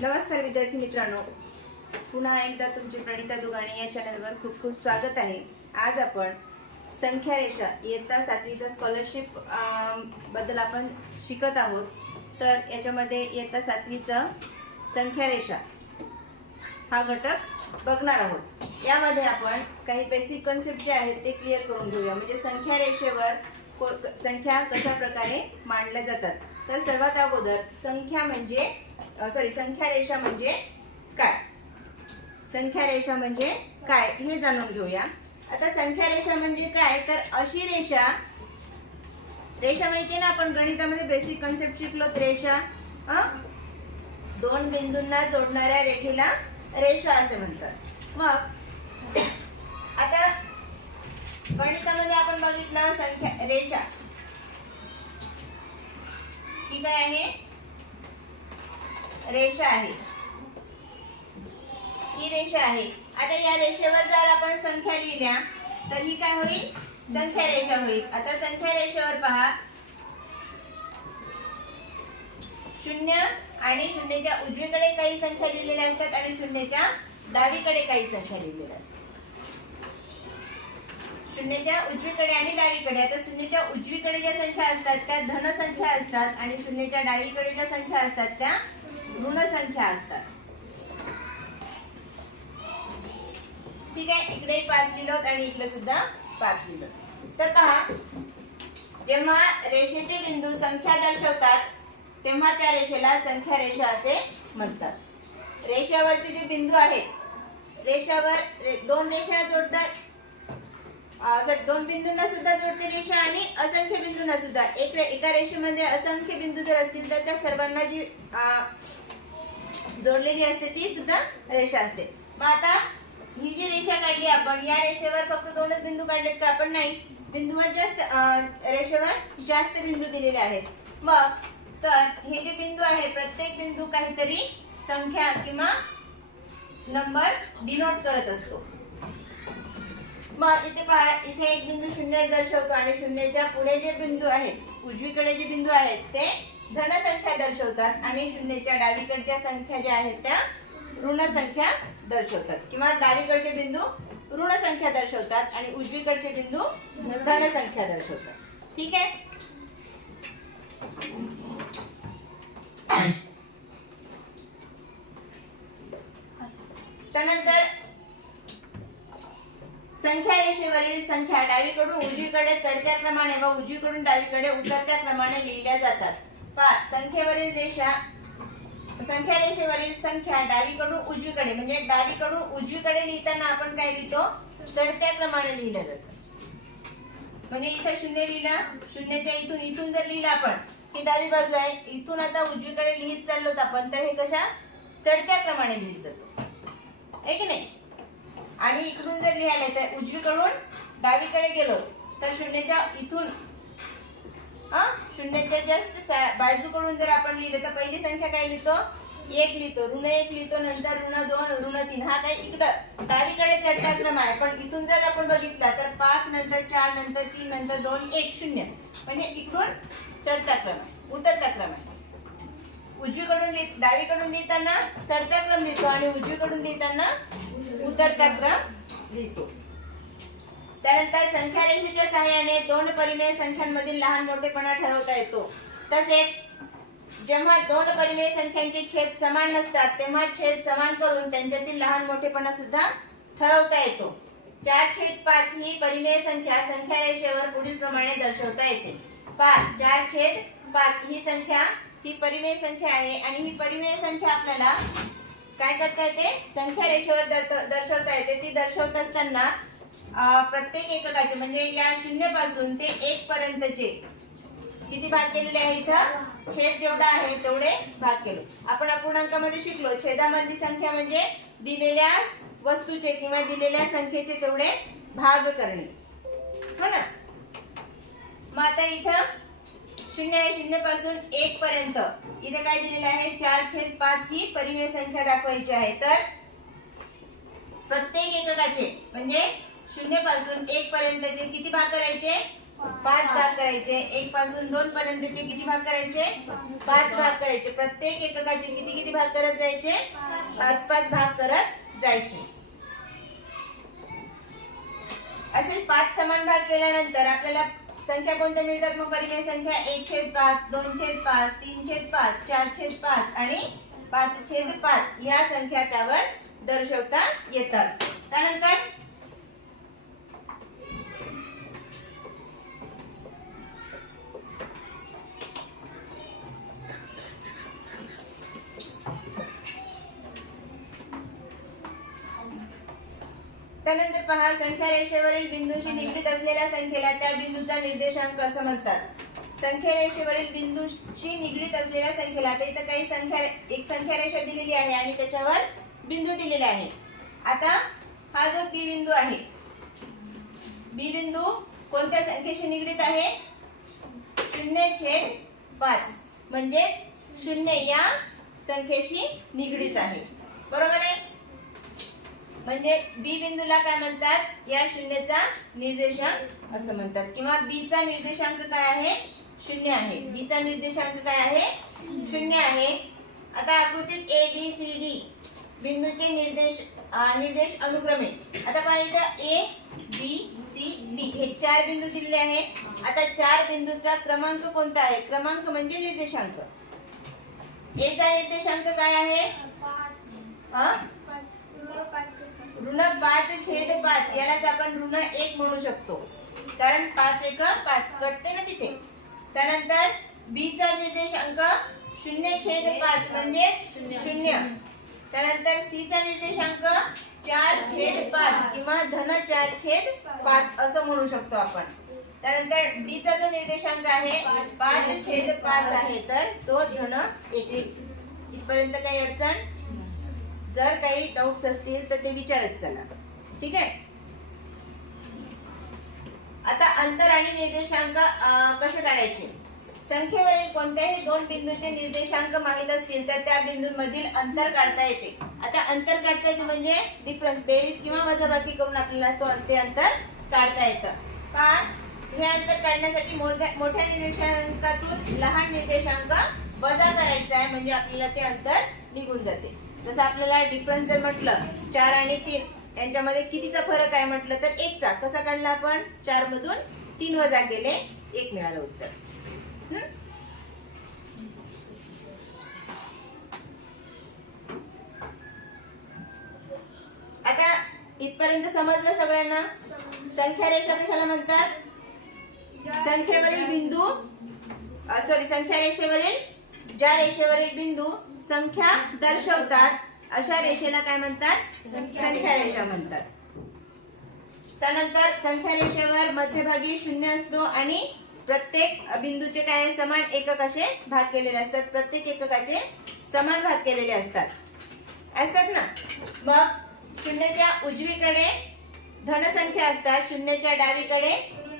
नमस्कार विद्यार्थी मित्रांनो, पुन्हा एकदा तुमचे प्रणिता दुगाणे या चॅनलवर खूप खूप स्वागत आहे। आज आपण संख्या रेषा इयत्ता 7वीचा स्कॉलरशिप बद्दल आपण शिकत आहोत। तर याच्यामध्ये इयत्ता 7वीचा संख्या रेषा हा घटक बघणार आहोत। यामध्ये आपण काही बेसिक कन्सेप्ट जे आहेत ते क्लिअर करून घेऊया, म्हणजे संख्या रेषेवर संख्या कशा प्रकारे मांडल्या जातात। तर सर्वात अगोदर संख्या रेषा म्हणजे काय, संख्या रेषा म्हणजे काय हे जाणून घेऊया। आता संख्या रेषा म्हणजे काय, तर अशी रेषा माहिती ना, आपण गणितामध्ये बेसिक कन्सेप्ट शिकलो। रेषा दोन बिंदूंना जोडणाऱ्या रेषेला रेषा असे म्हणतात। मग आता गणितामध्ये आपण बघितलं संख्या रेषा ही काय आहे, रेषा आहे, ही रेषा आहे। आता या रेषेवर जर आपण संख्या लिहिल्या तर ही काय होईल, संख्या रेषा होईल। आता संख्या रेषेवर पहा, शून्य आणि शून्याच्या उजवीकडे काही संख्या लिहिलेल्या असतात आणि शून्याच्या डावीकडे काही संख्या लिहिलेल्या असतात। शून्याच्या उजवीकडे आणि डावीकडे, आता शून्याच्या उजवीकडे ज्या संख्या असतात त्या धन संख्या असतात आणि शून्याच्या डावीकडे ज्या संख्या असतात त्या ऋण संख्या असतात। ठीक आहे, इकडे 5 लिहिलं आणि इकडे सुद्धा 5 लिहिलं। तर पहा, जेव्हा रेषेचे बिंदू संख्या दर्शवतात तेव्हा त्या रेषेला संख्या रेषा असे म्हणतात। रेषावरचे जे बिंदू आहेत, रेषावर दोन रेषा जोडतात, दोन बिंदूंना सुद्धा जोडते रेषा आणि असंख्य बिंदूंना सुद्धा। एका रेषेमध्ये असंख्य बिंदू जर असतील तर त्या सर्वांना जी जोडलेली असते ती सुद्धा रेषा असते। मग आता ही जी रेषा काढली आपण, या रेषेवर फक्त दोनच बिंदू काढलेत का, आपण नाही, बिंदूवर रेषेवर जास्त बिंदू दिलेले आहेत। मग तर हे जे बिंदू आहे, प्रत्येक बिंदू काहीतरी संख्या किंवा नंबर डिनोट करत असतो। मग इथे पहा, इथे एक बिंदू शून्य दर्शवतो आणि शून्याच्या पुढे जे बिंदू आहेत, उजवीकडे जे बिंदू आहेत ते धन संख्या दर्शवतात आणि शून्याच्या डावीकडच्या संख्या ज्या आहेत त्या ऋण संख्या दर्शवतात, किंवा डावीकडचे बिंदू ऋण संख्या दर्शवतात आणि उजवीकडचे बिंदू धन संख्या दर्शवतात। ठीक आहे, त्यानंतर संख्या रेषेवरील संख्या डावीकडून उजवीकडे चढत्या क्रमाने व उजवीकडून डावीकडे उतरत्या क्रमाने लिहिल्या जातात। पहा, संख्या रेषेवरील संख्या डावीकडून उजवीकडे, म्हणजे डावीकडून उजवीकडे लिहिताना आपण काय लिहितो, चढत्या क्रमाने लिहिलं जातं। म्हणजे इथे शून्य लिहिला, शून्याच्या इथून जर लिहिलं आपण, ही डावी बाजू आहे, इथून आता उजवीकडे लिहित चाललो आपण, तर हे कशा चढत्या क्रमाने लिहित जातो, आहे की नाही। आणि इकडून जर लिहायला तर उजवीकडून डावीकडे गेलो तर शून्याच्या जस्ट बाजूकडून जर आपण लिहिलं तर पहिली संख्या काय लिहितो, 1 लिहितो, ऋण 1 लिहितो, नंतर ऋण 2, ऋण 3, हा काय इकडं डावीकडे चढता क्रम आहे। पण इथून जर आपण बघितला तर 5 नंतर 4 नंतर 3 नंतर 2 1 0, म्हणजे इकडून चढता क्रम आहे, उतरता क्रम आहे। डावीकडून लिहिताना चढता क्रम लिहितो आणि उजवीकडून लिहिताना उतरता क्रम लिहितो। त्यानंतर संख्या रेषेच्या सहाय्याने दोन परिमेय संख्यांमधील लहान मोठेपणा ठरवता येतो। तसेच जेव्हा दोन परिमेय संख्यांचे छेद समान नसतात तेव्हा छेद समान करून त्यांच्यातील लहान मोठेपणा सुद्धा ठरवता येतो। 4/5 ही परिमेय संख्या संख्या रेषेवर पुढील प्रमाणे दर्शवता येते। 4/5 ही संख्या ही परिमेय संख्या आहे आणि ही परिमेय संख्या आपल्याला काय करता येते, संख्या रेषेवर दर्शवता येते। ती दर्शवत असताना प्रत्येक एककाचे, म्हणजे या 0 पासून ते 1 पर्यंतचे किती भाग केलेले आहे, इथं छेद जेवढा आहे तेवढे भाग केलो। आपण अपूर्णांकामध्ये शिकलो, छेदामधली संख्या म्हणजे दिलेल्या वस्तूचे किंवा दिलेल्या संख्येचे तेवढे भाग करणे, हो ना। मग आता इथं 0 आहे, 0 पासून 1 पर्यंत इथे काय दिलेलं आहे, 4/5 ही परिमेय संख्या दाखवायची आहे। तर प्रत्येक एककाचे म्हणजे 0 पासून 1 पर्यंतचे किती भाग करायचे, 5 भाग करायचे। 1 पासून 2 पर्यंतचे किती भाग करायचे, 5 भाग करायचे, प्रत्येक एककाचे किती किती भाग करत जायचे, 5-5 भाग करत जायचे. असे 5 समान भाग केल्यानंतर आपल्याला संख्या कोणत्या मिळतात मग पर्यायी संख्या? 1/5, 2/5, 3/5, 4/5 आणि 5/5 या संख्या त्यावर दर्शवता येतात. त्यानंतर त्यानंतर पहा, संख्या रेषेवरील बिंदूशी निगडीत असलेल्या संख्येला त्या बिंदूचा निर्देशांक असं म्हणतात. संख्या रेषेवरील बिंदूशी निगडीत असलेल्या संख्येला, आता इथं काही एक संख्या रेषा दिलेली आहे आणि त्याच्यावर बिंदू दिलेले आहे. आता हा जो बी बिंदू आहे, बी बिंदू कोणत्या संख्येशी निगडीत आहे? 0/5 म्हणजेच 0 या संख्येशी निगडीत आहे. बरोबर आहे? म्हणजे बी बिंदूला काय म्हणतात? या 0चा निर्देशांक असं म्हणतात, किंवा बी चा निर्देशांक काय आहे? 0 आहे. बी चा निर्देशांक काय आहे? 0 आहे. आता आकृतीत ए बी सी डी बिंदूचे निर्देश अनुक्रमे, आता पाहिजे ए बी सी डी हे 4 बिंदू दिलेले आहे. आता 4 बिंदूचा क्रमांक कोणता आहे? क्रमांक म्हणजे निर्देशांक. ए चा निर्देशांक काय आहे? ऋण 5/5. यालाच आपण ऋण 1 म्हणू शकतो, कारण 5×1 कटते ना तिथे. त्यानंतर बी चा निर्देशांक 0/5 म्हणजे 0. त्यानंतर सी चा निर्देशांक 4/5 किंवा धन 4/5 असं म्हणू शकतो आपण. त्यानंतर डी चा जो निर्देशांक आहे 5/5 आहे, तर तो धन 1. इथपर्यंत काही अडचण? जर काही डाउट्स असतील तर ते विचारत चला. ठीक आहे. आता अंतर आणि निर्देशांक कसे काढायचे? संख्येवरील कोणत्याही 2 बिंदूचे निर्देशांक माहित असतील तर त्या बिंदूंमधील अंतर काढता येते. आता अंतर काढता येते म्हणजे डिफरन्स, बेरीज किंवा वजाबाकी करून आपल्याला ते अंतर काढता येतं. पहा, हे अंतर काढण्यासाठी मोठ्या निर्देशांकातून लहान निर्देशांक वजा करायचा आहे, म्हणजे आपल्याला ते अंतर निघून जाते. जसं आपल्याला डिफरन्स जर म्हटलं 4 आणि 3 यांच्यामध्ये कितीचा फरक आहे म्हटलं तर 1चा. कसा काढला आपण? 4 मधून 3 वजा केले, 1 मिळालं उत्तर. आता इथपर्यंत समजलं सगळ्यांना? संख्या रेषा कशाला म्हणतात? संख्येवरील बिंदू संख्या रेषेवरील ज्या रेषेवरील बिंदू संख्या दर्शवतात अशा रेषेला काय म्हणतात? संख्या रेषा म्हणतात. त्यानंतर संख्या रेषेवर मध्यभागी 0 असतो आणि प्रत्येक बिंदूचे काय समान एकक असे भाग केलेले असतात. प्रत्येक एककाचे समान भाग केलेले असतात ना. मग 0च्या उजवीकडे धन संख्या असतात, 0च्या डावीकडे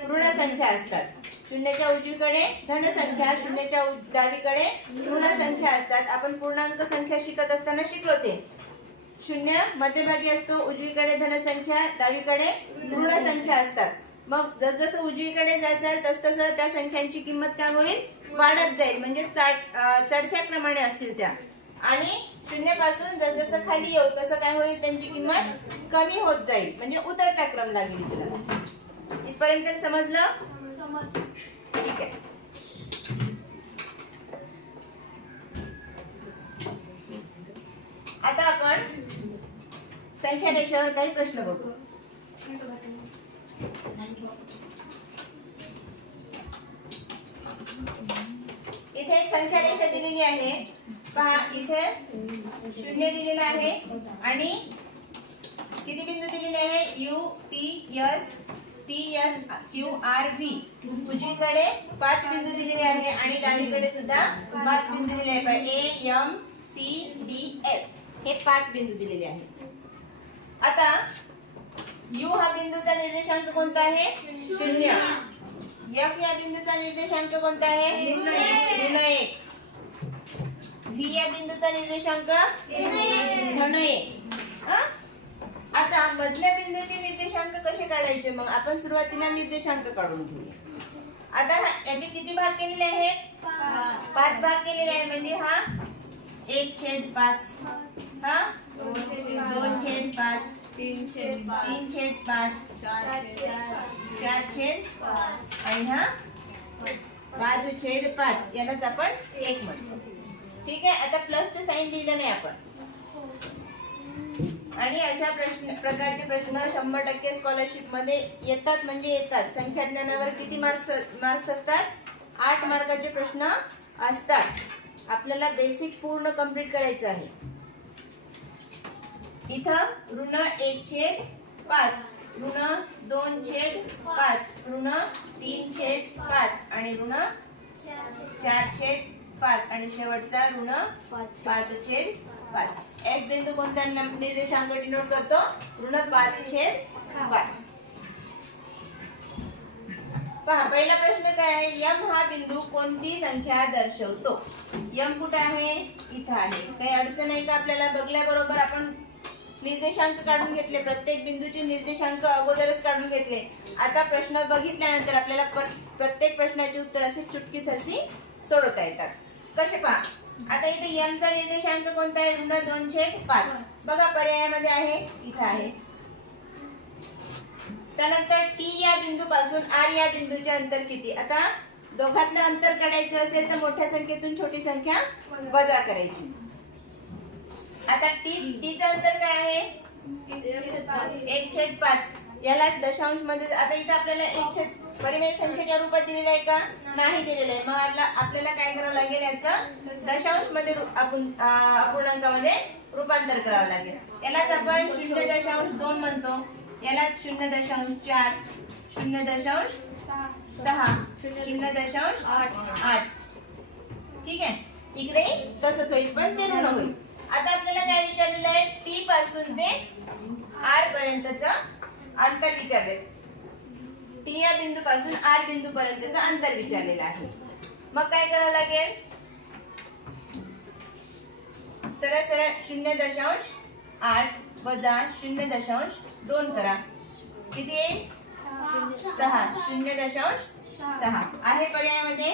ऋण संख्या असतात. 0च्या उजवीकडे धन संख्या, 0च्या डावीकडे ऋण संख्या असतात. आपण पूर्णांक संख्या शिकत असताना शिकलो ते. 0 मध्यभागी असतो, उजवीकडे धन संख्या, डावीकडे ऋण संख्या असतात. मग जसजसं उजवीकडे जायचं तसतसं त्या संख्यांची किंमत काय होईल? वाढत जाईल, म्हणजे चढत्या क्रमाने असतील त्या. आणि 0 पासून जसजसं खाली येऊ तसं काय होईल? त्यांची किंमत कमी होत जाईल, म्हणजे उतरता क्रम लागेल तुला. इथपर्यंत समजलं? ठीक आहे. आता आपण संख्या रेषेवर काही प्रश्न बघू. इथे एक संख्या रेषा दिलेली आहे. पहा, इथे 0 दिलेला आहे आणि किती बिंदू दिलेले आहे? U P S T S Q R V. उजवीकडे 5 बिंदू दिलेले आहे आणि डावीकडे सुद्धा 5 बिंदू दिलेले आहेत. A M C D F हे 5 बिंदू दिलेले आहेत. आता U हा बिंदूचा निर्देशांक कोणता आहे? 0. F या बिंदूचा निर्देशांक कोणता आहे? ऋण 1. V या बिंदूचा निर्देशांक धन 1. आता मधल्या बिंदूचे निर्देशांक कसे काढायचे? मग आपण सुरुवातीला निर्देशांक काढून घेऊया. आता याचे किती भाग केलेले आहेत? 5 भाग केलेले आहे, म्हणजे हा 1/5 हा 2/5 3/5 4/5 आणि हा 5/5 यालाच आपण 1 म्हणतो. ठीक आहे. आता प्लसचं साइन लिहिलं नाही आपण. आणि अशा प्रकारचे प्रश्न 100% स्कॉलरशिप मध्ये येतात म्हणजे येतात. संख्याज्ञानावर किती मार्क्स असतात? 8 मार्काचे प्रश्न असतात. आपल्याला बेसिक पूर्ण कंप्लीट करायचं आहे. इथं ऋण 1/5 ऋण 2/5 ऋण 3/5 आणि ऋण 4/5 आणि शेवटचा ऋण 5/5. एक बिंदू कोणता निर्देशांक डिनोट करतो? ऋण 5/5. पहा पहिला प्रश्न काय आहे? यम हा बिंदू कोणती संख्या दर्शवतो? यम कुठे आहे? इथं आहे. काही अडचण आहे का आपल्याला? बघल्याबरोबर आपण निर्देशांक काढून घेतले. प्रत्येक बिंदूचे निर्देशांक अगोदरच काढून घेतले. आता प्रश्न बघितल्यानंतर आपल्याला प्रत्येक प्रश्नाची उत्तर अशी चुटकीसरशी सोडवता येतात. कसे पहा? आता इथे यम चा निर्देशांक कोणता आहे? ऋण 2/5. बघा पर्यायामध्ये आहे, इथं आहे. त्यानंतर टी या बिंदूपासून आर या बिंदूचे अंतर किती? आता दोघातलं अंतर काढायचं असेल तर मोठ्या संख्येतून छोटी संख्या वजा करायची. आता टीचं अंतर काय आहे? 1/5. याला दशांश मध्ये आता इथे आपल्याला परिमेय संख्येच्या रूपात दिलेलं आहे का? नाही दिलेलं आहे. मग आपल्याला काय करावं लागेल? याचं दशांश मध्ये अपूर्णांकामध्ये रूपांतर करावं लागेल. यालाच आपण 0.2 म्हणतो. याला 0.4 0.6 0.8. ठीक आहे. इकडे तसंच होईल पण ते ऋण होईल. आता आपल्याला काय विचारलेलं आहे? टी पासून ते आर पर्यंतचं अंतर विचारले. टी या बिंदू पासून आर बिंदू पर्यंतचं अंतर विचारलेलं आहे. मग काय करावं लागेल? सरळ 0.8 वजा 0.2 करा. किती येईल? 6. 0.6 आहे पर्यायामध्ये.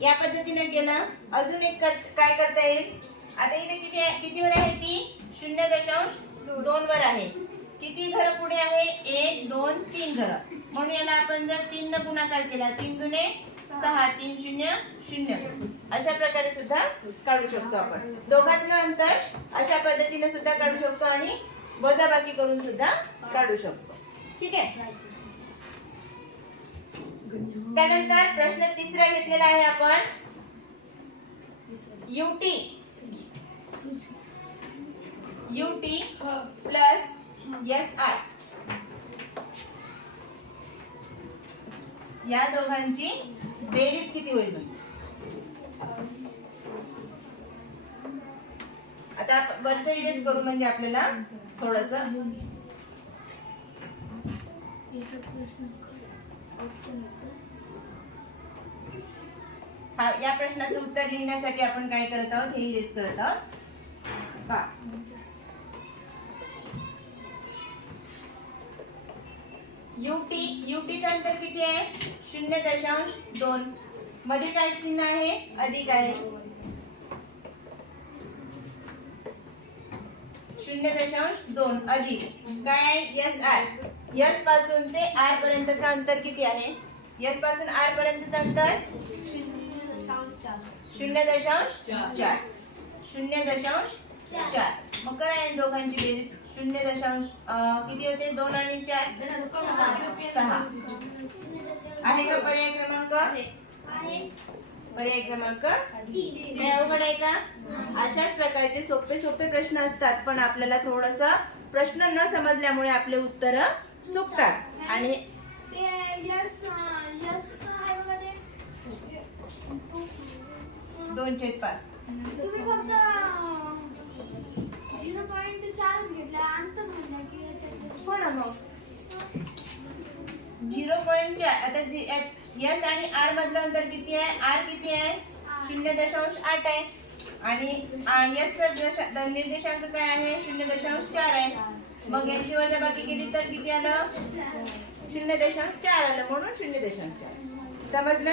या पद्धतीने केलं. अजून एक काय करता येईल? आता इथे किती वर आहे? टी 0.2 वर आहे. किती घर पुढे आहे? 1 2 3 घर. म्हणून याला आपण जर 3 न गुणाकार केला 3 दुने 6 3 0 0 अशा प्रकारे सुद्धा काढू शकतो आपण. दोघातलं अंतर अशा पद्धतीने सुद्धा काढू शकतो आणि वजाबाकी करून सुद्धा काढू शकतो. ठीक आहे. त्यानंतर प्रश्न तिसरा घेतलेला आहे आपण. UT प्लस SI या दोघांची बेरीज किती होईल? आता वरचं इरेज करू म्हणजे आपल्याला थोडस या प्रश्नाचं उत्तर लिहिण्यासाठी आपण काय करत आहोत? हे इरेज करत आहोत. UT चं अंतर किती आहे? 0.2. मध्ये काय चिन्ह आहे? अधिक आहे. 0.2 अधिक काय? SI. S पासून ते R पर्यंतचं अंतर किती आहे? S पासून R पर्यंतचं अंतर 0.4. 0.4. मग करा या दोघांची बेरीज. 0. किती होते? 2 आणि 4 6. आहे का पर्याय क्रमांक? पर्याय क्रमांक काय अवघड आहे का? अशाच प्रकारचे सोपे प्रश्न असतात पण आपल्याला थोडस प्रश्न न समजल्यामुळे आपले उत्तर चुकतात. आणि 2/5 हो ना. मग 0.4. आता S आणि R मधलं अंतर किती आहे? R किती आहे? 0.8 आहे आणि S चा निर्देशांक काय आहे? 0.4 आहे. मग यांची वजाबाकी केली तर किती आलं? 0.4 आलं. म्हणून 0.4. समजलं?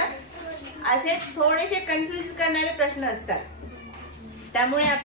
असे थोडेसे कन्फ्युज करणारे प्रश्न असतात. त्यामुळे